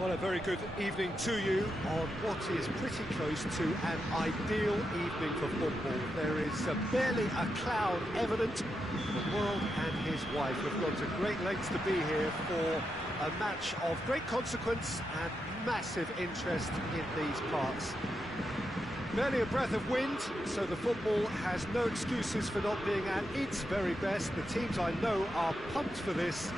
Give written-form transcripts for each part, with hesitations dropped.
Well, a very good evening to you on what is pretty close to an ideal evening for football. There is barely a cloud evident. The world and his wife have gone to great lengths to be here for a match of great consequence and massive interest in these parts. Barely a breath of wind, so the football has no excuses for not being at its very best. The teams I know are pumped for this.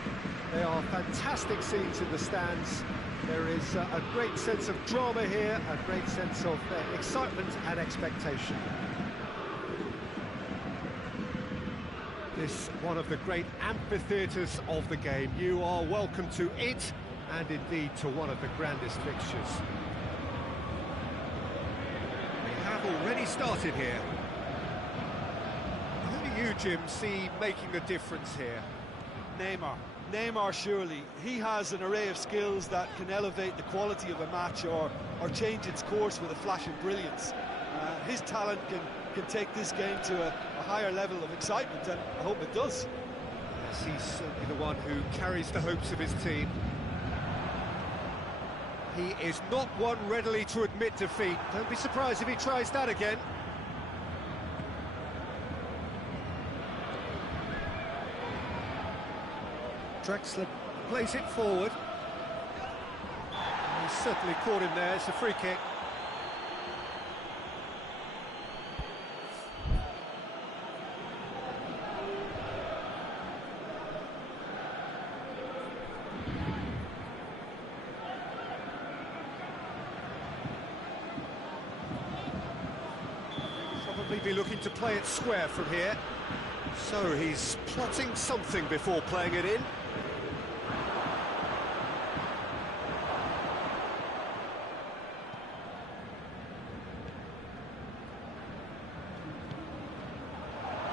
They are fantastic scenes in the stands. There is a great sense of drama here, a great sense of excitement and expectation. This one of the great amphitheatres of the game. You are welcome to it, and indeed to one of the grandest fixtures. We have already started here. Who do you, Jim, see making a difference here? Neymar, surely. He has an array of skills that can elevate the quality of a match or change its course with a flash of brilliance. His talent can take this game to a higher level of excitement, and I hope it does. Yes, he's certainly the one who carries the hopes of his team. He is not one readily to admit defeat. Don't be surprised if he tries that again. Drexler plays it forward. He's certainly caught him there. It's a free kick. Probably be looking to play it square from here. So he's plotting something before playing it in.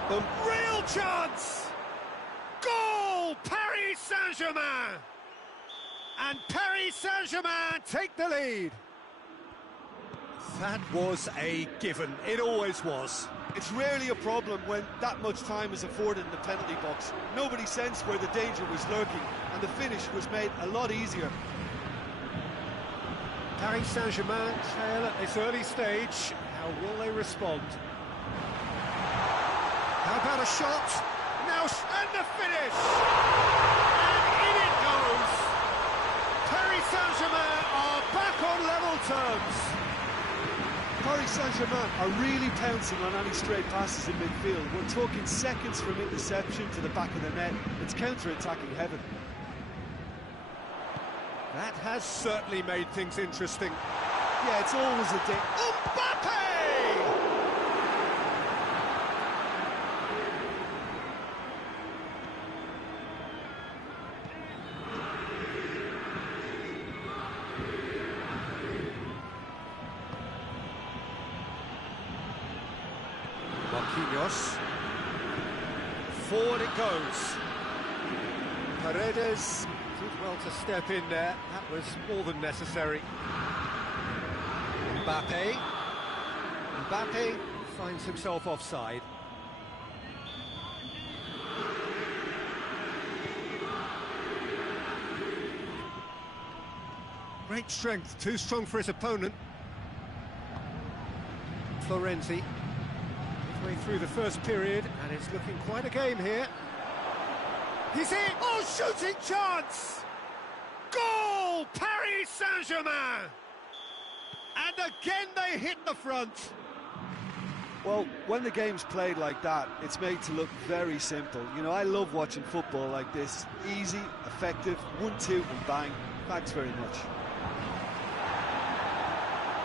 The real chance! Goal! Paris Saint-Germain! And Paris Saint-Germain take the lead. That was a given. It always was. It's rarely a problem when that much time is afforded in the penalty box. Nobody sensed where the danger was lurking, and the finish was made a lot easier. Paris Saint-Germain trail at this early stage. How will they respond? How about a shot? Now, and the finish! And in it goes! Paris Saint-Germain are back on level terms. Paris Saint-Germain are really pouncing on any straight passes in midfield. We're talking seconds from interception to the back of the net. It's counter-attacking heaven. That has certainly made things interesting. Yeah, it's always a day. Mbappe! Marquinhos. Forward it goes. Paredes did well to step in there. That was more than necessary. Mbappe finds himself offside. Great strength, too strong for his opponent. Florenzi. Way through the first period, and it's looking quite a game here. He's in! Oh, shooting chance! Goal! Paris Saint-Germain! And again they hit the front. Well, when the game's played like that, it's made to look very simple. You know, I love watching football like this. Easy, effective, 1-2 and bang. Thanks very much.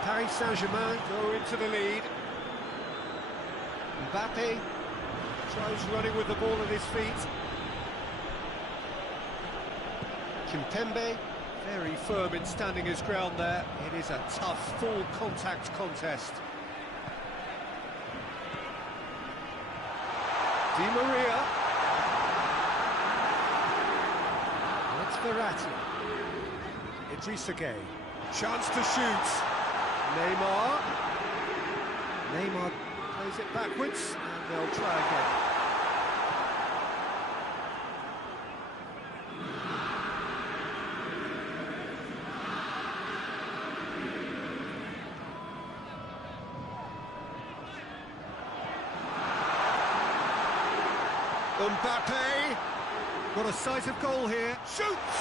Paris Saint-Germain go into the lead. Mbappe tries running with the ball at his feet. Kimpembe, very firm in standing his ground there. It is a tough, full contact contest. Di Maria. It's Verratti. Idrissa Gueye. Chance to shoot. Neymar plays it backwards, and they'll try again. Mbappe. Got a sight of goal here. Shoots!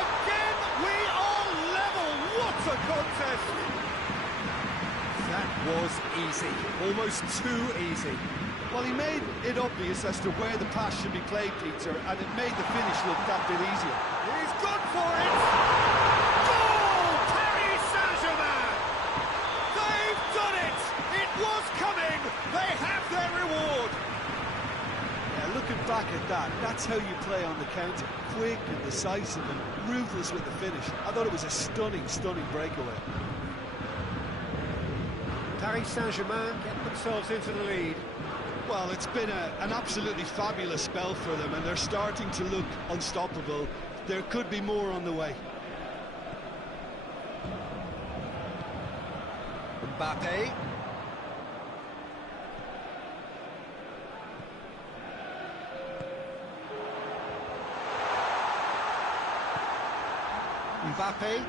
Again, we are level. What a contest! That was easy. Almost too easy. Well, he made it obvious as to where the pass should be played, Peter, and it made the finish look that bit easier. He's gone for it! Goal! Paris Saint-Germain! They've done it! It was coming! They have their reward! Yeah, looking back at that, that's how you play on the counter. Quick and decisive and ruthless with the finish. I thought it was a stunning, stunning breakaway. Paris Saint-Germain get themselves into the lead. Well, it's been an absolutely fabulous spell for them, and they're starting to look unstoppable. There could be more on the way. Mbappe. Mbappe.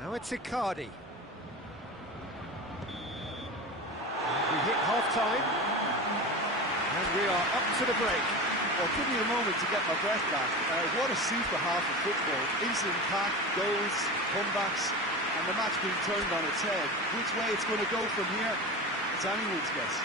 Now it's Icardi. We hit half-time, and we are up to the break. Well, give me a moment to get my breath back. What a super half of football. Instant pack, goals, comebacks, and the match being turned on its head. Which way it's going to go from here, it's anyone's guess.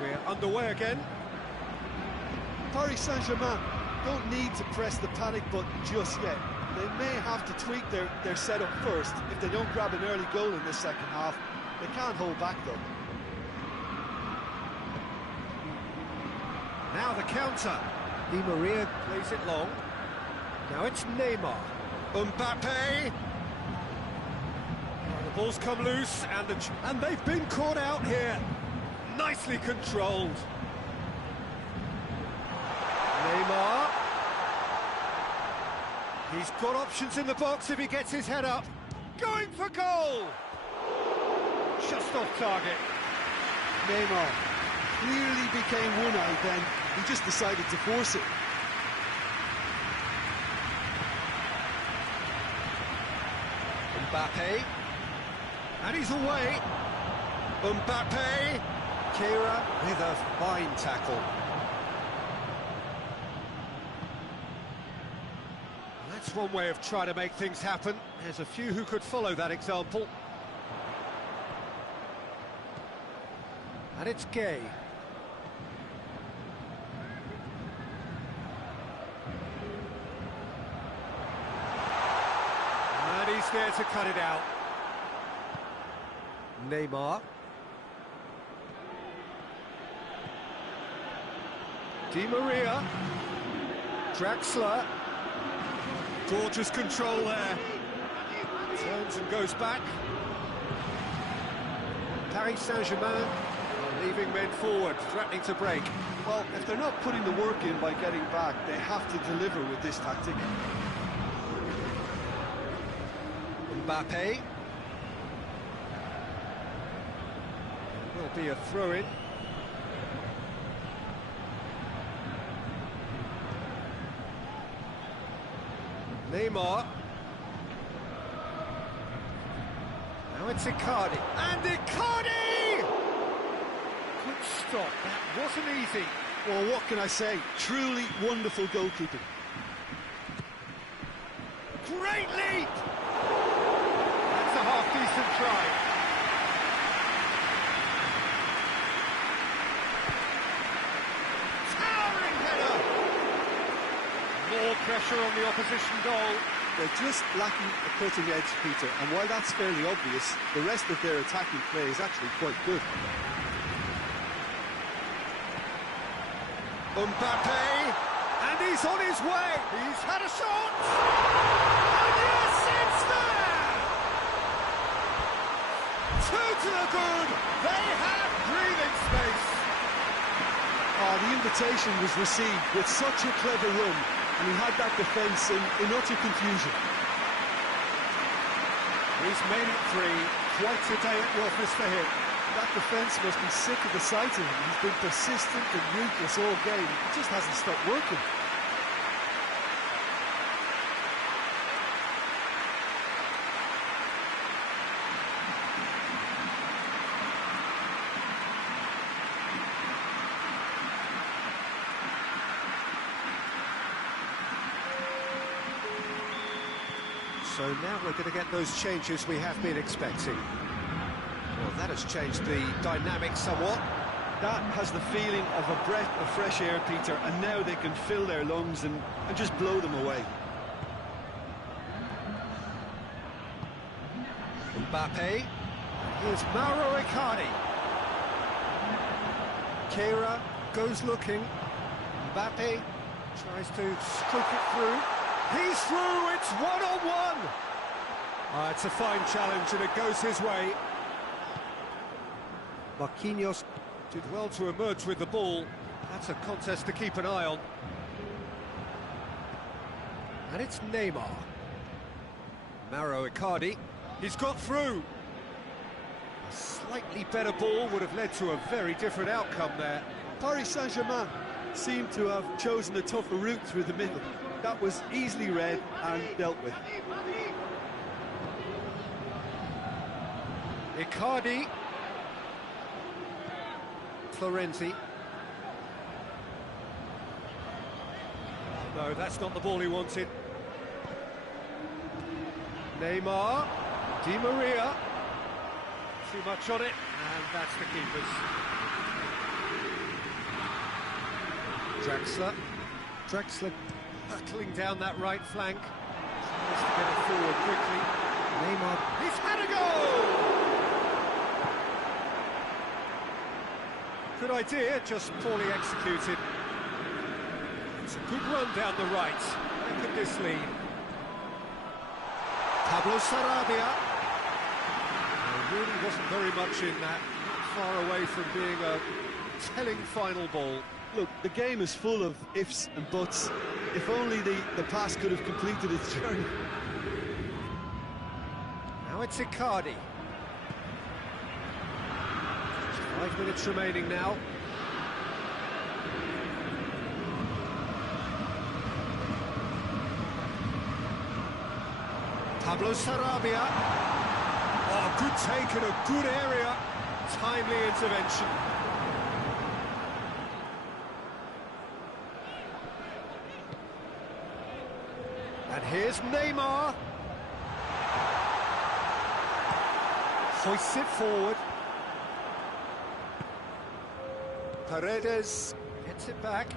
We're underway again. Paris Saint-Germain don't need to press the panic button just yet. They may have to tweak their setup first if they don't grab an early goal in this second half. They can't hold back though. Now the counter. Di Maria plays it long. Now it's Neymar. Mbappe. The ball's come loose, and they've been caught out here. Nicely controlled. Neymar. He's got options in the box if he gets his head up. Going for goal! Just off target. Neymar clearly became one-eyed then. He just decided to force it. Mbappe. And he's away. Mbappe. Kira with a fine tackle. That's one way of trying to make things happen. There's a few who could follow that example. And it's Gay. And he's there to cut it out. Neymar. Di Maria. Draxler. Gorgeous control there. Turns and goes back. Paris Saint-Germain leaving men forward, threatening to break. Well, if they're not putting the work in by getting back, they have to deliver with this tactic. Mbappe. Will be a throw-in. Neymar. Now it's Icardi. And Icardi! Good stop. That wasn't easy. Well, what can I say? Truly wonderful goalkeeping. Great leap! That's a half-decent try. Towering header! pressure on the opposition goal. They're just lacking a cutting edge, Peter, and while that's fairly obvious, the rest of their attacking play is actually quite good. Mbappe, and he's on his way. He's had a shot, and yes, it's there. Two to the good. They have breathing space. Oh, the invitation was received with such a clever run, and he had that defence in utter confusion. He's made it three. Quite a day at the office for him. That defence must be sick of the sight of him. He's been persistent and ruthless all game. It just hasn't stopped working. So now we're going to get those changes we have been expecting. Well, that has changed the dynamic somewhat. That has the feeling of a breath of fresh air, Peter, and now they can fill their lungs and just blow them away. Mbappe. Here's Mauro Icardi. Kehrer goes looking. Mbappe tries to stroke it through. He's through, it's one-on-one! It's a fine challenge and it goes his way. Marquinhos did well to emerge with the ball. That's a contest to keep an eye on. And it's Neymar. Mauro Icardi. He's got through. A slightly better ball would have led to a very different outcome there. Paris Saint-Germain seem to have chosen a tougher route through the middle. That was easily read and dealt with. Icardi. Florenzi. No, that's not the ball he wanted. Neymar. Di Maria. Too much on it, and that's the keeper's. Draxler. Draxler battling down that right flank. Tries to get it forward quickly. Neymar. He's had a goal! Good idea, just poorly executed. It's a good run down the right. Where could this lead? Pablo Sarabia. There really wasn't very much in that. Not far away from being a telling final ball. Look, the game is full of ifs and buts. If only the pass could have completed its journey. Now it's Icardi. Just 5 minutes remaining now. Pablo Sarabia. Oh, good take in a good area. Timely intervention. And here's Neymar. Hoists it forward. Paredes gets it back.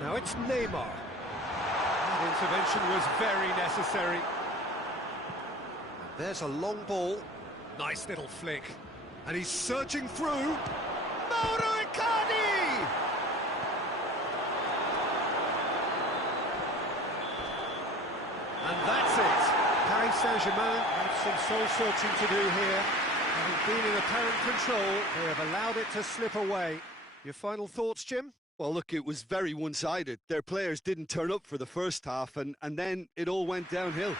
Now it's Neymar. That intervention was very necessary. There's a long ball. Nice little flick. And he's surging through. Mauro Icardi! And that's it. Paris Saint-Germain have some soul-searching to do here. Having been in apparent control, they have allowed it to slip away. Your final thoughts, Jim? Well, look, it was very one-sided. Their players didn't turn up for the first half, and then it all went downhill.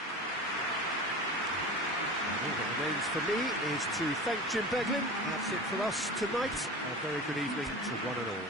All that remains for me is to thank Jim Beglin. That's it for us tonight. A very good evening to one and all.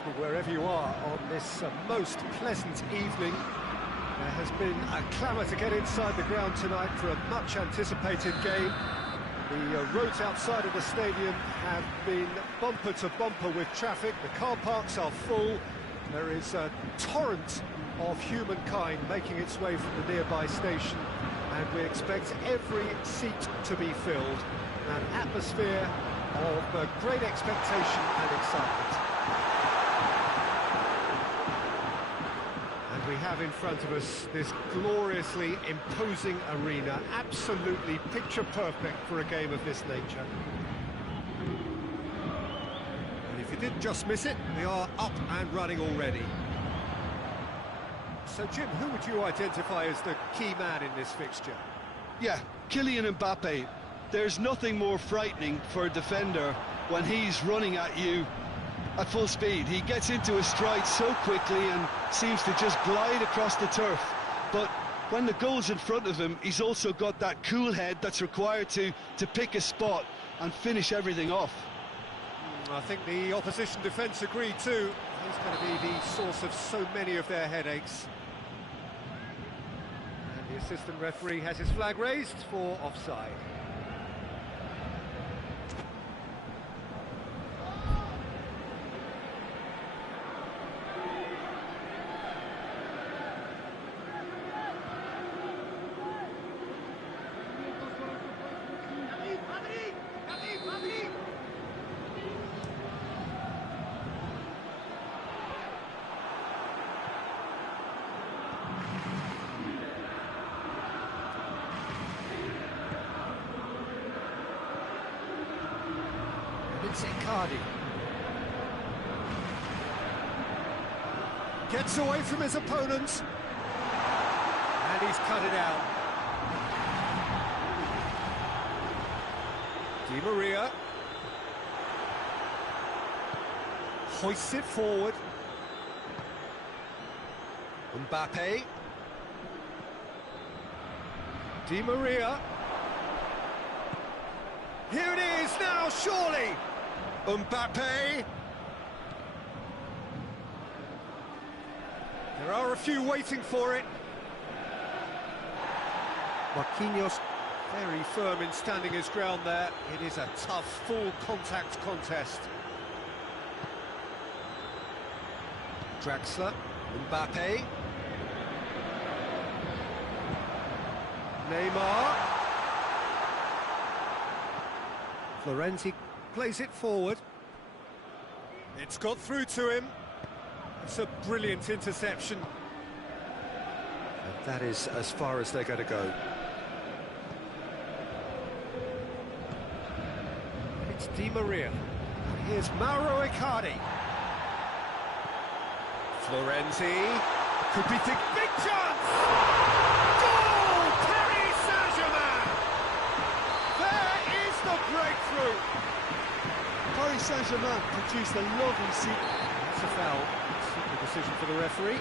evening wherever you are on this most pleasant evening. There has been a clamour to get inside the ground tonight for a much-anticipated game. The roads outside of the stadium have been bumper to bumper with traffic. The car parks are full. There is a torrent of humankind making its way from the nearby station, and we expect every seat to be filled. An atmosphere of great expectation and excitement. And we have in front of us this gloriously imposing arena, absolutely picture perfect for a game of this nature. And if you did just miss it, we are up and running already. So Jim, who would you identify as the key man in this fixture? Yeah, Kylian Mbappe. There's nothing more frightening for a defender when he's running at you at full speed. He gets into his stride so quickly and seems to just glide across the turf. But when the goal's in front of him, he's also got that cool head that's required to pick a spot and finish everything off. I think the opposition defence agree too. He's going to be the source of so many of their headaches. And the assistant referee has his flag raised for offside. It's Icardi. Gets away from his opponents. And he's cut it out. Di Maria. Hoists it forward. Mbappe. Di Maria. Here it is now, surely. Mbappe. There are a few waiting for it. Marquinhos very firm in standing his ground there. It is a tough, full contact contest. Draxler, Mbappe. Neymar. Florenzi plays it forward. It's got through to him. It's a brilliant interception. And that is as far as they're going to go. It's Di Maria. And here's Mauro Icardi. Florenzi. Could be big chance! Goal! Paris Saint-Germain! There is the breakthrough! Paris Saint-Germain produced a lovely sequence. That's a foul. Simple decision for the referee.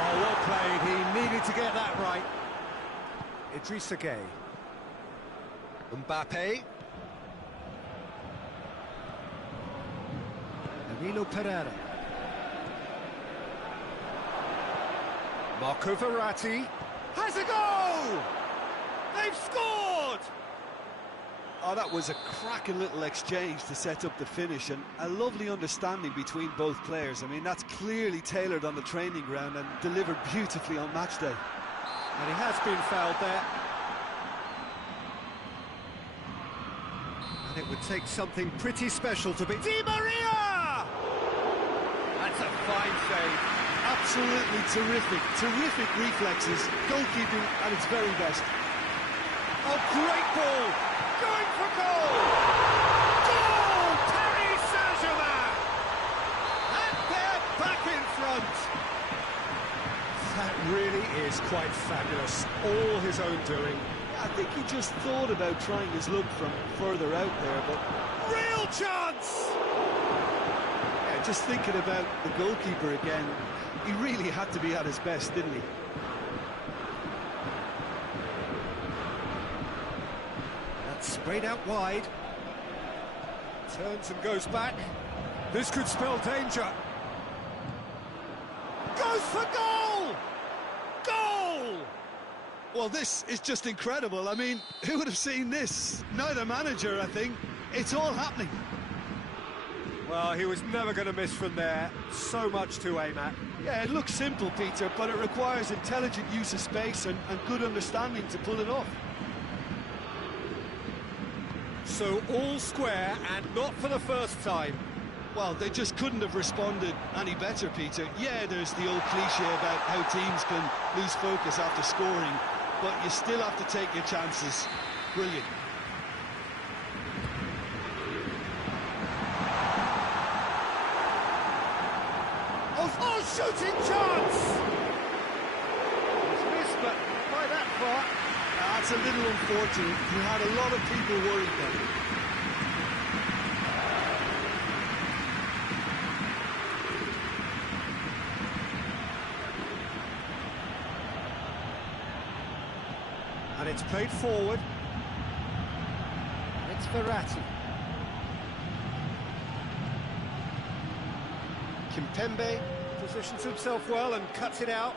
Oh, well played. He needed to get that right. Idrissa Gueye. Mbappe. Danilo Pereira. Marco Verratti has a goal! They've scored! Oh, that was a cracking little exchange to set up the finish, and a lovely understanding between both players. I mean, that's clearly tailored on the training ground and delivered beautifully on match day. And he has been fouled there. And it would take something pretty special to be... Di Maria! That's a fine save. Absolutely terrific reflexes, goalkeeping at its very best. Oh, great ball, going for goal! Goal, Paris Saint-Germain! And they're back in front! That really is quite fabulous, all his own doing. I think he just thought about trying his luck from further out there, but... Real chance! Yeah, just thinking about the goalkeeper again, he really had to be at his best, didn't he? That's sprayed out wide. Turns and goes back. This could spell danger. Goes for goal! Goal! Well, this is just incredible. I mean, who would have seen this? Neither manager, I think. It's all happening. Well, he was never going to miss from there. So much to aim at. Yeah, it looks simple, Peter, but it requires intelligent use of space and good understanding to pull it off. So all square, and not for the first time. Well, they just couldn't have responded any better, Peter. Yeah, there's the old cliche about how teams can lose focus after scoring, but you still have to take your chances. Brilliant. Oh, shooting chance! It's missed, but by that far. That's a little unfortunate. You had a lot of people worried then. And it's played forward. It's Verratti. Kimpembe positions himself well and cuts it out.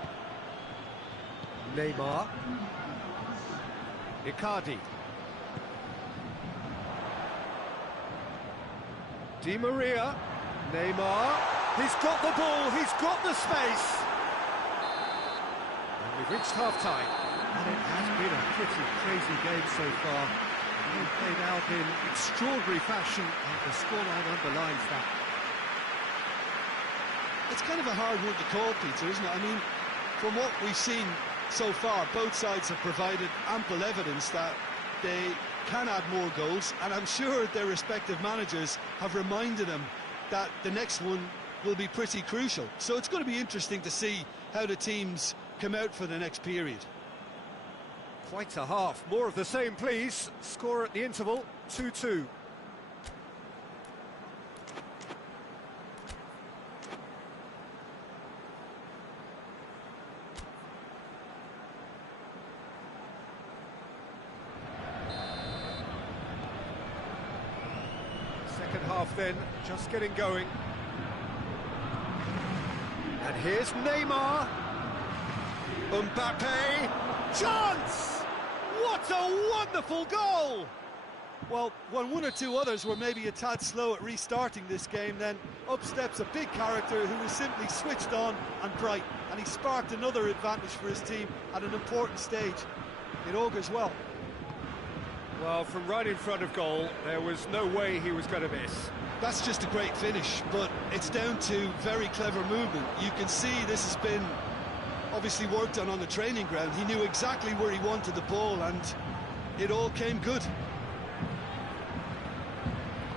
Neymar. Icardi. Di Maria. Neymar. He's got the ball, he's got the space. And we've reached half-time. And it has been a pretty crazy game so far. It played out in extraordinary fashion, and the scoreline underlines that. It's kind of a hard one to call, Peter, isn't it? I mean, from what we've seen so far, both sides have provided ample evidence that they can add more goals, and I'm sure their respective managers have reminded them that the next one will be pretty crucial. So it's going to be interesting to see how the teams come out for the next period. Quite a half. More of the same, please. Score at the interval, 2-2. Second half then, just getting going. And here's Neymar. Mbappe. Chance! What a wonderful goal! Well, when one or two others were maybe a tad slow at restarting this game, then up steps a big character who was simply switched on and bright, and he sparked another advantage for his team at an important stage. It augurs well. Well, from right in front of goal, there was no way he was going to miss. That's just a great finish, but it's down to very clever movement. You can see this has been obviously worked on the training ground. He knew exactly where he wanted the ball, and it all came good.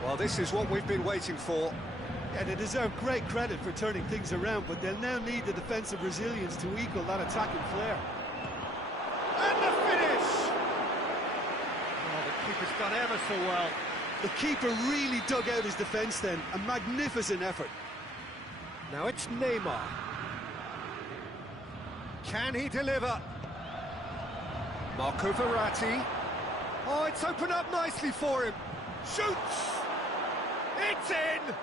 Well, this is what we've been waiting for. Yeah, they deserve great credit for turning things around, but they'll now need the defensive resilience to equal that attacking flair. And the finish! Oh, the keeper's done ever so well. The keeper really dug out his defence then. A magnificent effort. Now it's Neymar. Can he deliver? Marco Verratti. Oh, it's opened up nicely for him. Shoots! It's in!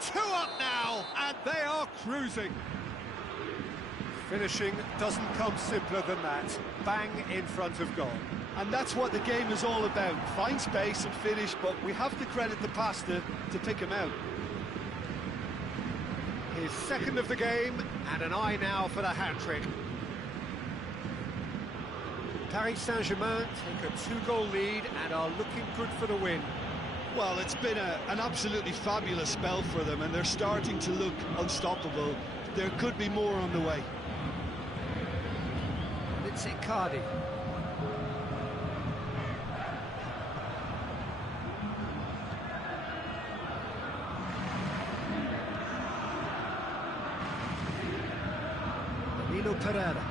2 up now, and they are cruising. Finishing doesn't come simpler than that. Bang in front of goal. And that's what the game is all about. Find space and finish, but we have to credit the passer to pick him out. His second of the game, and an eye now for the hat-trick. Paris Saint-Germain take a 2-goal lead and are looking good for the win. Well, it's been an absolutely fabulous spell for them, and they're starting to look unstoppable. There could be more on the way. It's Icardi. Pereira.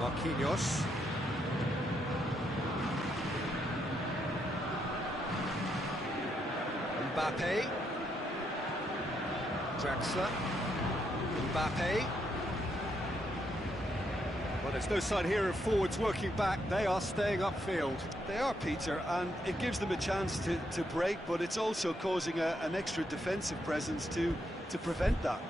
Marquinhos. Mbappe. Draxler. Mbappe. Well, there's no sign here of forwards working back. They are staying upfield. They are, Peter, and it gives them a chance to break, but it's also causing an extra defensive presence to prevent that.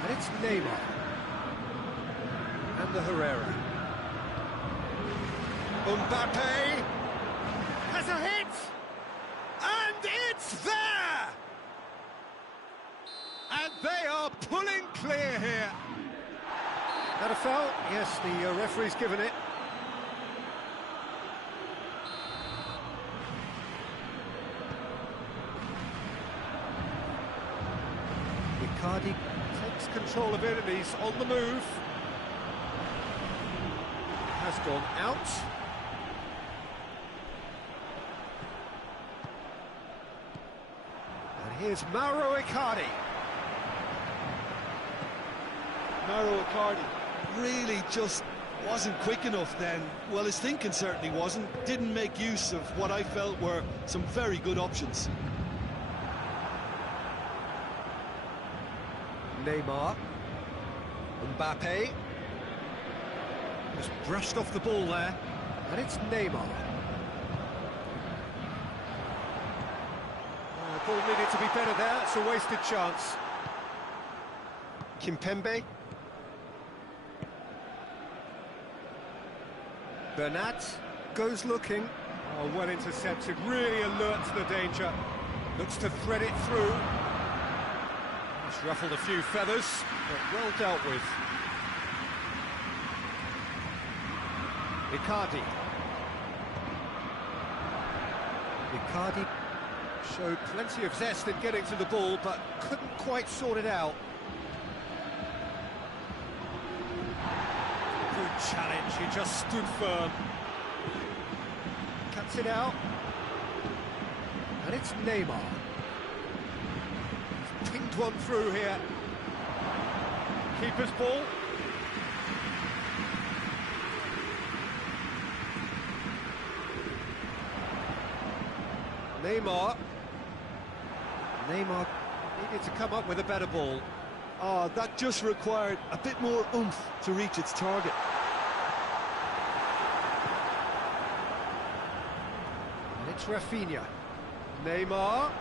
And it's Neymar. And the Herrera. Mbappe has a hit! And it's there! And they are pulling clear here. That a foul? Yes, the referee's given it. Icardi takes control of it and he's on the move. Has gone out. And here's Mauro Icardi. Mauro Icardi really just wasn't quick enough then. Well, his thinking certainly wasn't. Didn't make use of what I felt were some very good options. Neymar. Mbappe. Just brushed off the ball there. And it's Neymar. The ball needed to be better there. It's a wasted chance. Kimpembe. Bernat goes looking. Oh, well intercepted. Really alert to the danger. Looks to thread it through. It's ruffled a few feathers, but well dealt with. Icardi. Icardi showed plenty of zest in getting to the ball, but couldn't quite sort it out. Good challenge, he just stood firm. Cuts it out. And it's Neymar. Pinged one through here. Keeper's ball. Neymar needed to come up with a better ball. Oh, that just required a bit more oomph to reach its target. And it's Rafinha. Neymar.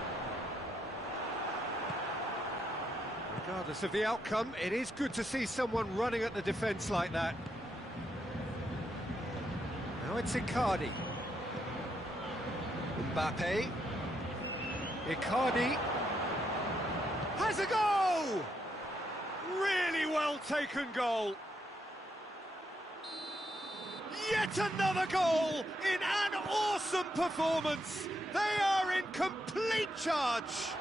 Regardless of the outcome, it is good to see someone running at the defence like that. Now it's Icardi. Mbappe. Icardi. Has a goal! Really well taken goal. Yet another goal in an awesome performance. They are in complete charge.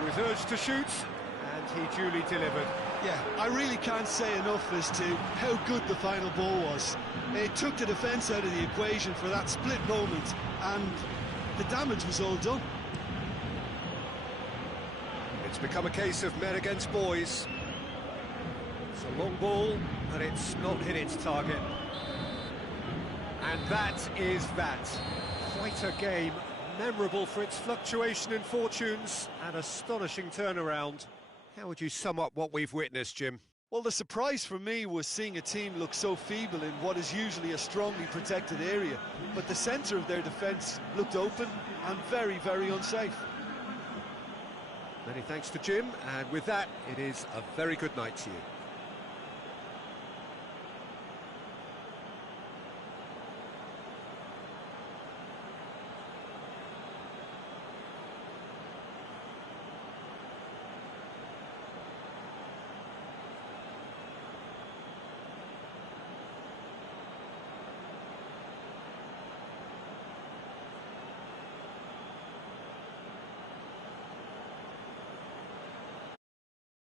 He was urged to shoot, and he duly delivered. Yeah, I really can't say enough as to how good the final ball was. It took the defence out of the equation for that split moment, and the damage was all done. It's become a case of men against boys. It's a long ball, and it's not hit its target. And that is that. Quite a game. Memorable for its fluctuation in fortunes and astonishing turnaround. How would you sum up what we've witnessed, Jim? Well, the surprise for me was seeing a team look so feeble in what is usually a strongly protected area. But the centre of their defence looked open and very, very unsafe. Many thanks to Jim, and with that, it is a very good night to you.